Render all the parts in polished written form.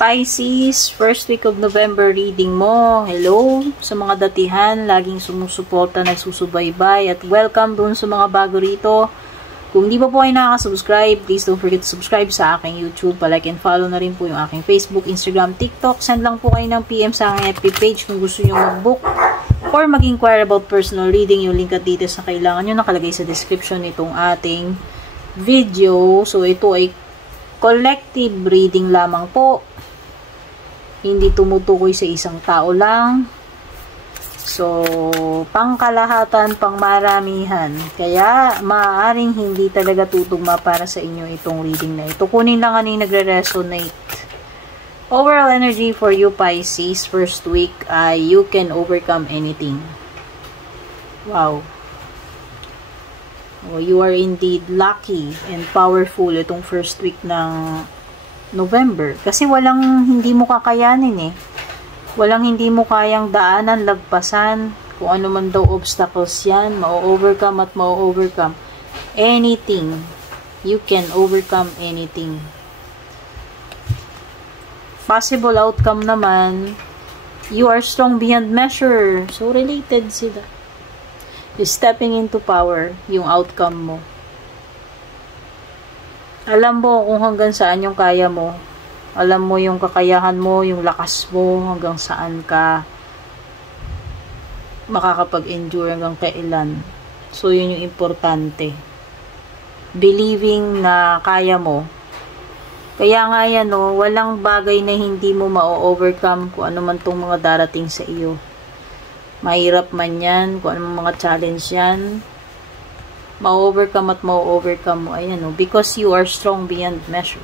Pisces, first week of November reading mo. Hello sa mga datihan, laging sumusuporta, nagsusubaybay, at welcome dun sa mga bago rito. Kung hindi pa po kayo nakaka-subscribe, please don't forget to subscribe sa aking YouTube. Palike and follow na rin po yung aking Facebook, Instagram, TikTok. Send lang po kayo ng PM sa aking FB page kung gusto nyo mag-book or mag-inquire about personal reading. Yung link at details na kailangan nyo nakalagay sa description nitong ating video. So, ito ay collective reading lamang po. Hindi tumutukoy sa isang tao lang. So, pangkalahatan, pangmaramihan. Kaya, maaaring hindi talaga tutugma para sa inyo itong reading na ito. Kunin lang ano yung nagre-resonate. Overall energy for you, Pisces, first week, you can overcome anything. Wow. Oh, you are indeed lucky and powerful itong first week ng November. Kasi walang hindi mo kakayanin eh. Walang hindi mo kayang daanan, lagpasan. Kung ano man daw obstacles yan, ma-overcome at ma-overcome. Anything. You can overcome anything. Possible outcome naman, you are strong beyond measure. So, related sila. Stepping into power, yung outcome mo. Alam mo kung hanggang saan yung kaya mo. Alam mo yung kakayahan mo, yung lakas mo, hanggang saan ka makakapag-endure, hanggang kailan. So, yun yung importante. Believing na kaya mo. Kaya nga yan, no, walang bagay na hindi mo ma-overcome kung ano man tong mga darating sa iyo. Mahirap man yan, kung ano mga challenge yan. Ma-overcome at ma-overcome mo. Ayan, no? Because you are strong beyond measure.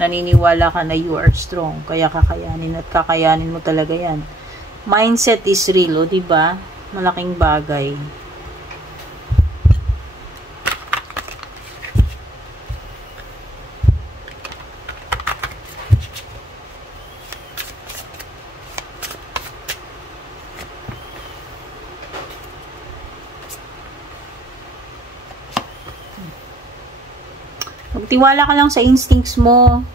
Naniniwala ka na you are strong. Kaya kakayanin at kakayanin mo talaga yan. Mindset is real, o diba? Malaking bagay. Magtiwala ka lang sa instincts mo,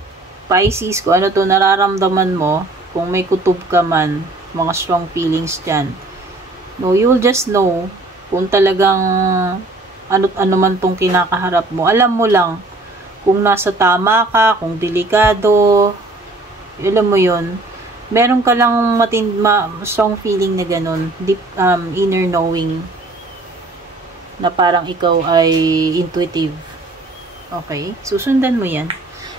Pisces, kung ano to nararamdaman mo, kung may kutob ka man, mga strong feelings dyan. No, you'll just know kung talagang ano man tong kinakaharap mo. Alam mo lang kung nasa tama ka, kung delikado, alam mo yun. Meron ka lang strong feeling na ganun, deep inner knowing, na parang ikaw ay intuitive. Okay? Susundan mo yan.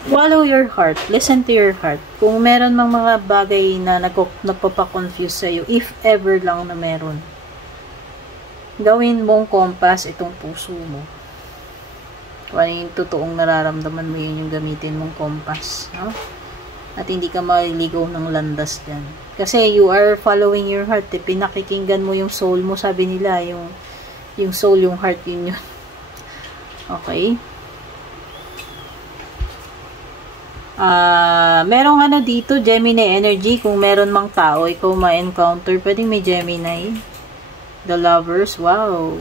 Follow your heart. Listen to your heart. Kung meron mang mga bagay na nagpapakonfuse sa'yo, if ever lang na meron, gawin mong compass itong puso mo. Kung ano yung totoong nararamdaman mo, yun yung gamitin mong compass. No? At hindi ka maliligaw ng landas dyan. Kasi you are following your heart. Eh. Pinakikinggan mo yung soul mo. Sabi nila, yung soul, yung heart, yun yun. Okay? Merong ano dito, Gemini energy. Kung meron mang tao, ikaw ma-encounter, pwedeng may Gemini. The Lovers, wow.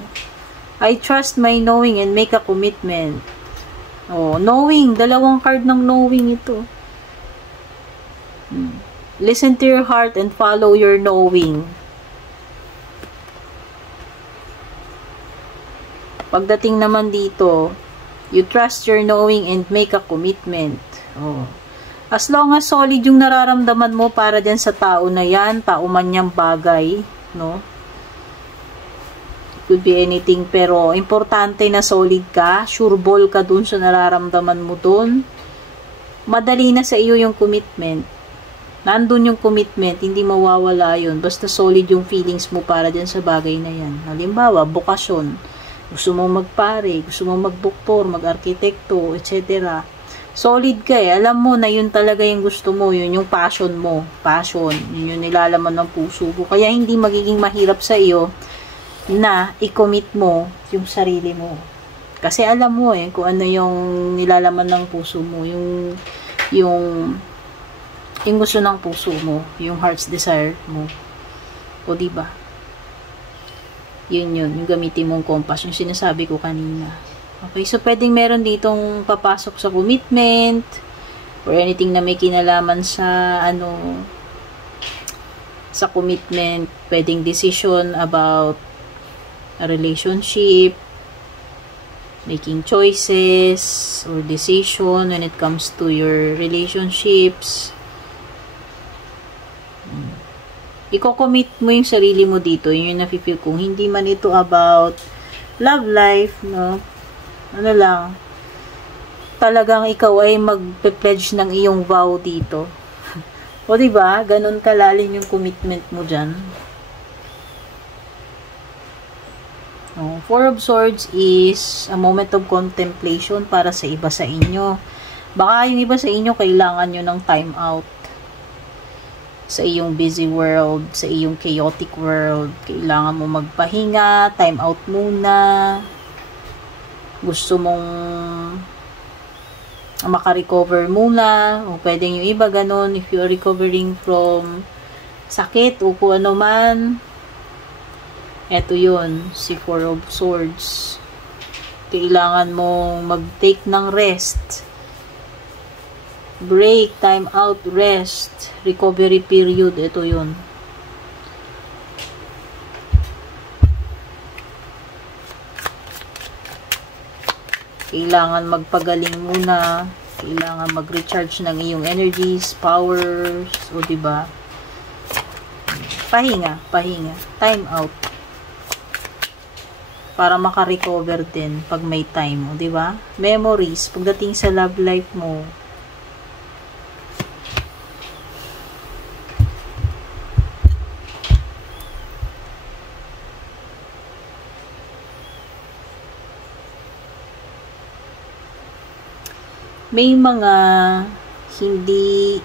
I trust my knowing and make a commitment. Oh, knowing, dalawang card ng knowing ito. Listen to your heart and follow your knowing. Pagdating naman dito, you trust your knowing and make a commitment. Oh. As long as solid yung nararamdaman mo para dyan sa tao na yan, tao man niyang bagay, no? Could be anything, pero importante na solid ka, sureball ka dun sa nararamdaman mo dun. Madali na sa iyo yung commitment. Nandun yung commitment, hindi mawawala yun. Basta solid yung feelings mo para dyan sa bagay na yan. Halimbawa, bokasyon. Gusto mong magpare, gusto mong magdoktor, mag-arkitekto, etc. Solid ka eh. Alam mo na yun talaga yung gusto mo. Yun yung passion mo. Passion. Yun yung nilalaman ng puso mo. Kaya hindi magiging mahirap sa iyo na i-commit mo yung sarili mo. Kasi alam mo eh kung ano yung nilalaman ng puso mo. Yung gusto ng puso mo. Yung heart's desire mo. O diba? Yun. Yung gamitin mong compass. Yung sinasabi ko kanina. Okay, so pwedeng meron ditong papasok sa commitment or anything na may kinalaman sa sa commitment. Pwedeng decision about a relationship, making choices or decision when it comes to your relationships. Iko-commit mo yung sarili mo dito. Yun yung nafe-feel kung hindi man ito about love life, no? Ano lang, talagang ikaw ay magpe-pledge ng iyong vow dito. O diba, ganun kalalim yung commitment mo dyan. No, Four of Swords is a moment of contemplation para sa iba sa inyo. Baka yung iba sa inyo kailangan nyo ng time out. Sa iyong busy world, sa iyong chaotic world, kailangan mo magpahinga, time out muna. Gusto mong makarecover muna, o pwedeng yung iba ganun, if you're recovering from sakit o kung ano man. Eto yun, si Four of Swords. Kailangan mong mag-take ng rest. Break, time out, rest, recovery period, ito yun. Kailangan magpagaling muna, kailangan mag-recharge ng iyong energies, powers, o diba? Pahinga, time out. Para maka-recover din pag may time mo, diba? Memories, pagdating sa love life mo. May mga hindi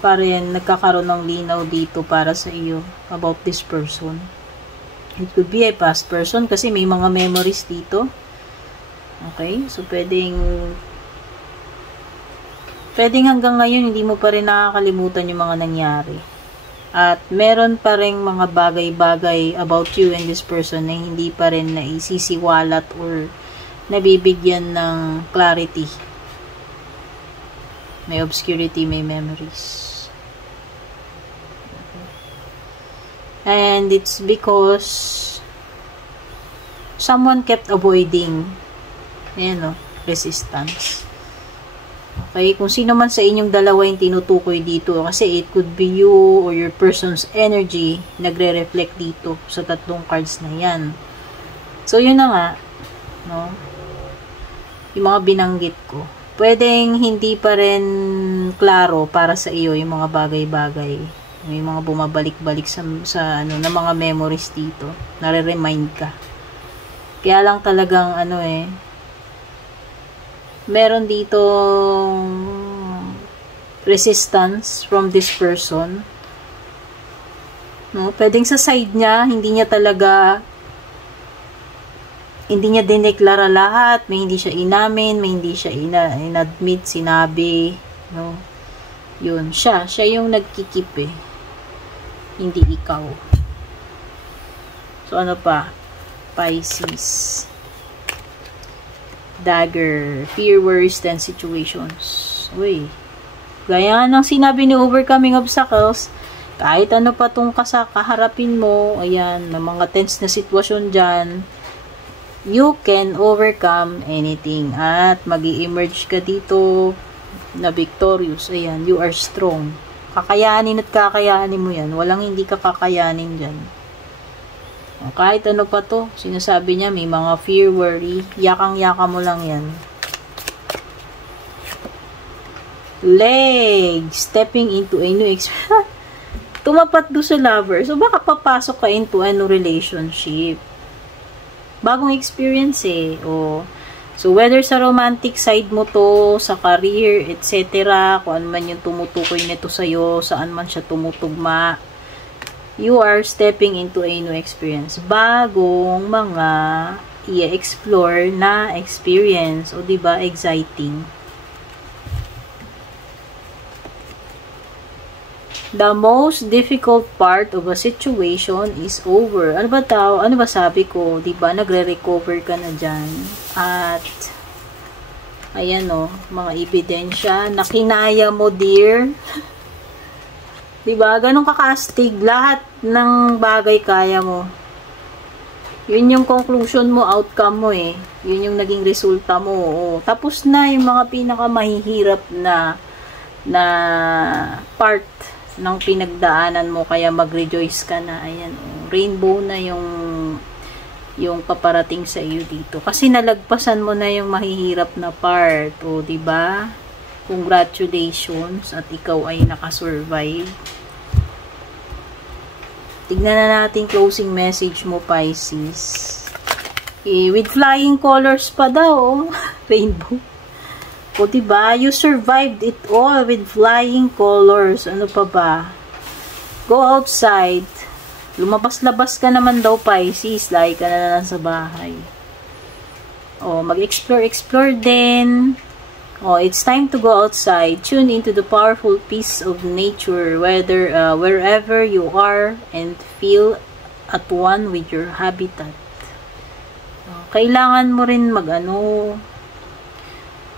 pa rin nagkakaroon ng linaw dito para sa iyo about this person. It could be a past person kasi may mga memories dito. Okay? So, pwedeng hanggang ngayon hindi mo pa rin nakakalimutan yung mga nangyari. At meron pa rin mga bagay-bagay about you and this person na hindi pa rin naisisiwalat or nabibigyan ng clarity. May obscurity, may memories. And it's because someone kept avoiding resistance. Okay? Kung sino man sa inyong dalawa yung tinutukoy dito, kasi it could be you or your person's energy nagre-reflect dito sa tatlong cards na yan. So, yun na nga, no? Yung mga binanggit ko. Pwedeng hindi pa rin klaro para sa iyo yung mga bagay-bagay. May mga bumabalik-balik sa na mga memories dito. Nare-remind ka. Kaya lang talagang meron dito resistance from this person. No, pwedeng sa side niya, hindi niya dineklara lahat, may hindi siya inamin, may hindi siya inadmit, sinabi, no? Yun, siya yung nagkikip hindi ikaw. So, ano pa? Pisces. Dagger. Fear, worries, tense situations. Uy. Gaya ng sinabi ni Overcoming Obstacles, kahit ano pa itong kaharapin mo, ayan, ng mga tense na sitwasyon dyan, you can overcome anything at magi-emerge ka dito na victorious. Ayan, you are strong. Kakayanin at kakayanin mo yan. Walang hindi ka kakayanin dyan. Kahit ano pa to, sinasabi niya may mga fear, worry, yakang-yaka mo lang yan. Leg, stepping into a new experience. Tumapat do sa lover. So, baka papasok ka into a new relationship. Bagong experience So, whether sa romantic side mo to, sa career, etc., kung ano man yung tumutukoy nito sa'yo, saan man siya tumutugma, you are stepping into a new experience. Bagong mga i-explore na experience. O, diba, exciting. The most difficult part of a situation is over. Ano ba tao? Ano ba sabi ko? Diba, nagre-recover ka na dyan. At, ayan o, mga ebidensya na kinaya mo, dear. Diba, ganun kakastig. Lahat ng bagay kaya mo. Yun yung conclusion mo, outcome mo eh. Yun yung naging resulta mo. Oh. Tapos na yung mga pinakamahihirap na part ng pinagdaanan mo, kaya mag-rejoice ka na. Ayan, oh. Rainbow na yung paparating sa iyo dito. Kasi nalagpasan mo na yung mahihirap na part. O, diba? Congratulations at ikaw ay nakasurvive. Tignan na natin closing message mo, Pisces. With flying colors pa daw, rainbow. O diba, you survived it all with flying colors. Ano pa ba? Go outside. Lumabas-labas ka naman daw, Pisces. Lagi ka na lang sa bahay. O, mag-explore din. Oh, it's time to go outside. Tune into the powerful peace of nature, wherever you are, and feel at one with your habitat. Kailangan mo rin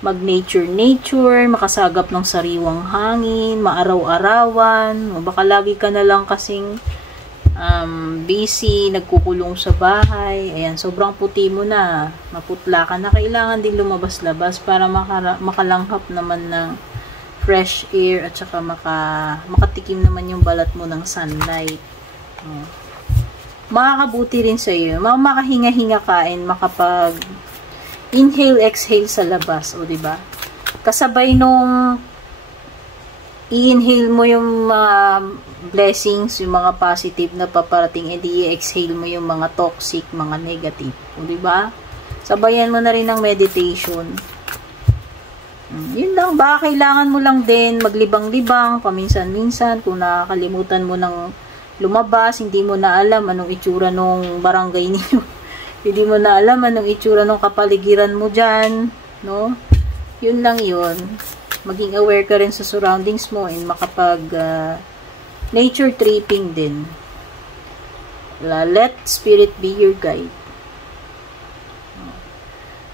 mag-nature, makasagap ng sariwang hangin, maaraw-arawan. O baka lagi ka na lang kasing busy, nagkukulong sa bahay. Ayan, sobrang puti mo na. Maputla ka na. Kailangan din lumabas-labas para makalanghap naman ng fresh air at saka makatikim naman yung balat mo ng sunlight. Makakabuti rin sa iyo. Makahinga-hinga ka and makapag inhale, exhale sa labas. O, diba? Kasabay nung i-inhale mo yung blessings, yung mga positive na paparating, edi i-exhale mo yung mga toxic, mga negative. O, diba? Sabayan mo na rin ng meditation. Yun lang ba? Kailangan mo lang din maglibang-libang, paminsan-minsan, kung nakakalimutan mo ng lumabas, hindi mo na alam anong itsura nung barangay niyo. Hindi mo na alam anong itsura nung kapaligiran mo dyan, no? Yun lang yun. Maging aware ka rin sa surroundings mo and makapag nature tripping din. Let spirit be your guide.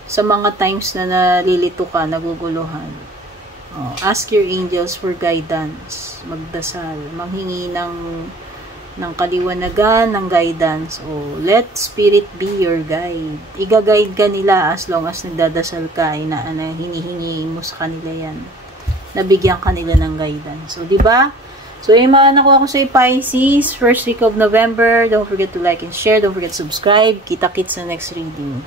Sa mga times na nalilito ka, naguguluhan, ask your angels for guidance. Magdasal, manghingi ng kaliwanagan, ng guidance. Let spirit be your guide. Iga-guide ka nila as long as nagdadasal ka, hinihingi mo sa kanila yan. Nabigyan kanila ng guidance. Diba? So, yung mga nakuha ko sa Pisces, first week of November. Don't forget to like and share. Don't forget to subscribe. Kita-kits sa next reading.